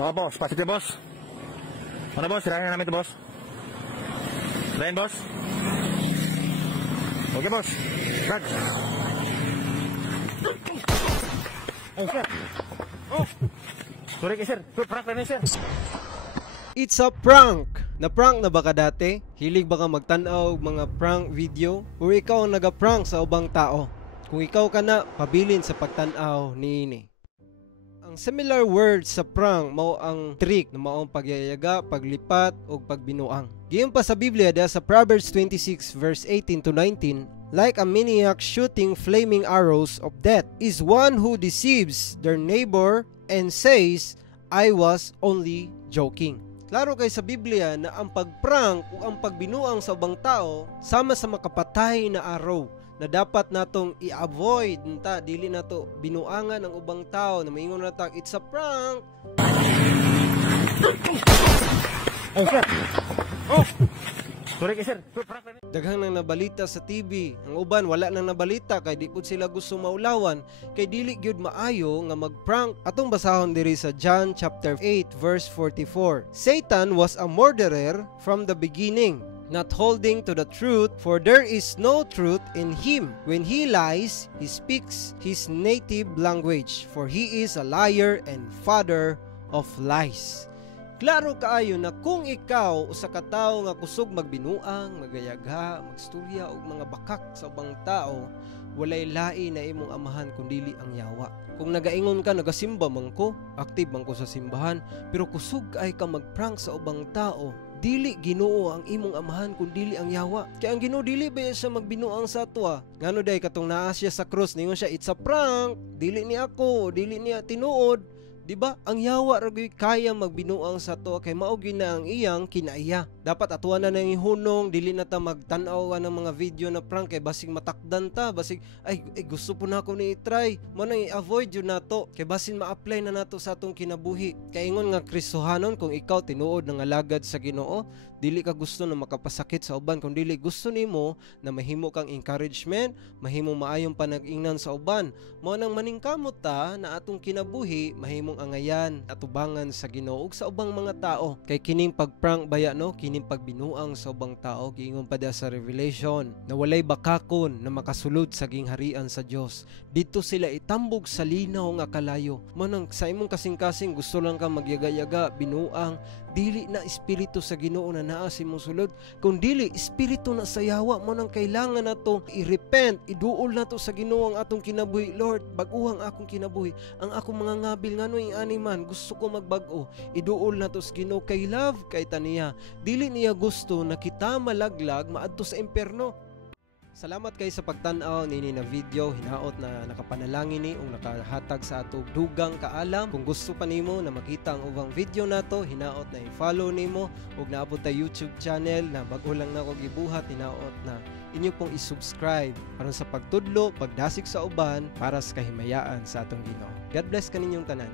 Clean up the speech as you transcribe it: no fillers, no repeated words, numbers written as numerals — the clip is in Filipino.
Oo, boss. Pasok ka, boss. Ano, boss? Sirahin na namin ito, boss. Sirahin, boss. Okay, boss. Start. Oh, sir. Oh. Sorry kayo, sir. Prank na sir. It's a prank! Na-prank na ba ka dati? Hilig ba ka magtanaw mga prank video? O ikaw ang naga-prank sa ubang tao? Kung ikaw ka na, pabilin sa pagtanaw niini. Ang similar words sa prank mao ang trick na maong pagyayaga, paglipat o pagbinuang. Giyon pa sa Biblia da sa Proverbs 26 verse 18 to 19, like a maniac shooting flaming arrows of death is one who deceives their neighbor and says, I was only joking. Klaro kay sa Biblia na ang pagprank o ang pagbinuang sa ubang tao sama sa makapatay na araw na dapat natong i-avoid nta dili nato binuangan ang ubang tao na maingon nata it's a prank. Oh, sir. Oh. Sorry kayo, sir. Prank na. Daghang nang nabalita sa TV, ang uban wala nang nabalita kay di pud sila gusto maulawan kay dili gyud maayo nga magprank. Atong basahon diri sa John chapter 8 verse 44. Satan was a murderer from the beginning, not holding to the truth, for there is no truth in him. When he lies, he speaks his native language, for he is a liar and father of lies. Klaro kaayo na kung ikaw usa ka tawo nga kusog magbinuang, magayagha, magstorya og mga bakak sa ubang tao, walay lain na imong amahan kundili ang yawa. Kung nagaingon ka nagasimba man ko, active man ko sa simbahan, pero kusog ay ka magprank sa ubang tao, dili Ginoo ang imong amahan kundili ang yawa. Kaya ang Ginoo dili ba siya magbinuang sa atwa? Ngano day katong naa siya sa cross ningon siya it's a prank, dili ni ako, dili niya tinuod. Diba? Ang yawa ragoy kaya magbinuang sa to kay mao gyud na ang iyang kinaiya. Dapat atuan na nang ihunong, dili na ta magtan-aw ng mga video na prank kay basig matakdan ta, basig ay gusto po na ako ni i-try. Mo nang i-avoid yun nato kay basin ma-apply na nato sa atong kinabuhi. Kay ingon nga Kristohanon kung ikaw tinuod ng alagad sa Ginoo, dili ka gusto na makapasakit sa uban, kung dili gusto nimo na mahimo kang encouragement, mahimo maayong panag-ingnan sa uban. Mao nang maningkamot ta na atong kinabuhi mahimong angayan atubangan sa Ginoo ug sa ubang mga tao. Kay kining pagprank baya no, kining pagbinuang sa ubang tao giingon pa da sa Revelation na walay bakakon na makasulod sa gingharian sa Dios. Dito sila itambog sa linaw nga kalayo. Mao nang sa imong kasing-kasing gusto lang ka magyaga-yaga, binuang, dili na espiritu sa Ginoo na naa sa imong sulod, kung dili espiritu na sa yawa. Mo nang kailangan nato i-repent, iduol nato sa Ginoo ang atong kinabuhi. Lord, bag-o ang akong kinabuhi, ang akong mga ngabil ngano'y animan gusto ko magbag-o, iduol nato sa Ginoo kay love kay taniya. Dili niya gusto na kita malaglag maadto sa impierno. Salamat kay sa pagtan-aw nini na video. Hinaot na nakapanalangin ni o nakahatag sa atong dugang kaalam. Kung gusto pa nimo na makita ang ubang video nato, hinaot na i-follow nimo ug naabot ta YouTube channel na bag-o lang nako gibuhat. Hinaot na inyo pong i-subscribe aron sa pagtudlo, pagdasig sa uban para sa kahimayaan sa atong Ginoo. God bless kaninyong tanan.